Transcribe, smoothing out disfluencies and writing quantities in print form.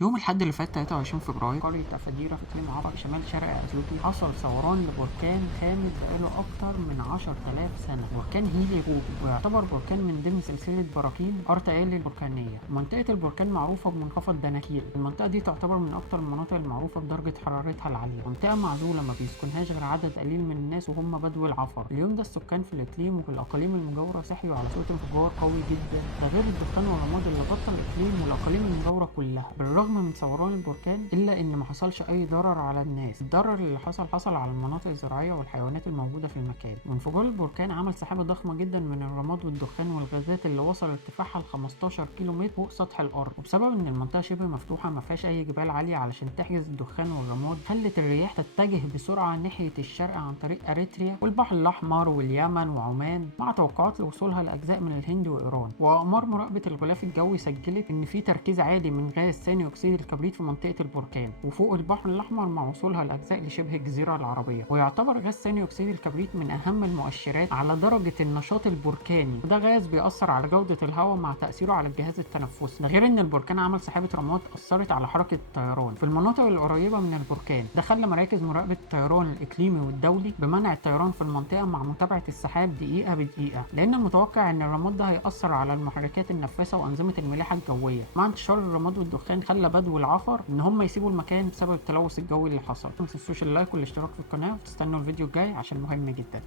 يوم الأحد اللي فات 23 فبراير قرية أفاديرا في إقليم عرب شمال شرق أثيوبيا حصل ثوران لبركان خامد بقاله أكتر من 10,000 سنة. بركان هيلي روبي ويعتبر بركان من ضمن سلسلة براكين أرتالي البركانية. منطقة البركان معروفة بمنخفض دناكيل. المنطقة دي تعتبر من أكتر المناطق المعروفة بدرجة حرارتها العالية. منطقة معزولة ما بيسكنهاش غير عدد قليل من الناس وهم بدو العفر. اليوم ده السكان في الإقليم وفي الأقاليم المجاورة صحيوا على صوت انفجار قوي جدا، ده غير الدخان والرماد اللي غطى الإقليم والأقاليم المجاورة كلها. بالرغم من ثوران البركان الا ان ما حصلش اي ضرر على الناس. الضرر اللي حصل على المناطق الزراعيه والحيوانات الموجوده في المكان. وانفجار البركان عمل سحابه ضخمه جدا من الرماد والدخان والغازات اللي وصل ارتفاعها ل 15 كيلو متر فوق سطح الارض. وبسبب ان المنطقه شبه مفتوحه ما فيهاش اي جبال عاليه علشان تحجز الدخان والرماد، خلت الرياح تتجه بسرعه ناحيه الشرق عن طريق اريتريا والبحر الاحمر واليمن وعمان، مع توقعات لوصولها لاجزاء من الهند وايران. واقمار مراقبه الغلاف الجوي سجلت ان في تركيز عالي من غاز ثاني اكسيد الكبريت في منطقة البركان وفوق البحر الأحمر مع وصولها لأجزاء لشبه الجزيرة العربية. ويعتبر غاز ثاني أكسيد الكبريت من أهم المؤشرات على درجة النشاط البركاني، وده غاز بيأثر على جودة الهواء مع تأثيره على الجهاز التنفسي. ده غير إن البركان عمل سحابة رماد أثرت على حركة الطيران في المناطق القريبة من البركان. ده خلى مراكز مراقبة الطيران الإقليمي والدولي بمنع الطيران في المنطقة مع متابعة السحاب دقيقة بدقيقة، لأن المتوقع إن الرماد ده هيأثر على المحركات النفاثة وأنظمة الملاحة الجوية. مع انتشار الرماد والدخان خلى بدو العفر ان هم يسيبوا المكان بسبب التلوث الجوي اللي حصل. ما تنسوش اللايك والاشتراك في القناه وتستنوا الفيديو الجاي عشان مهم جدا.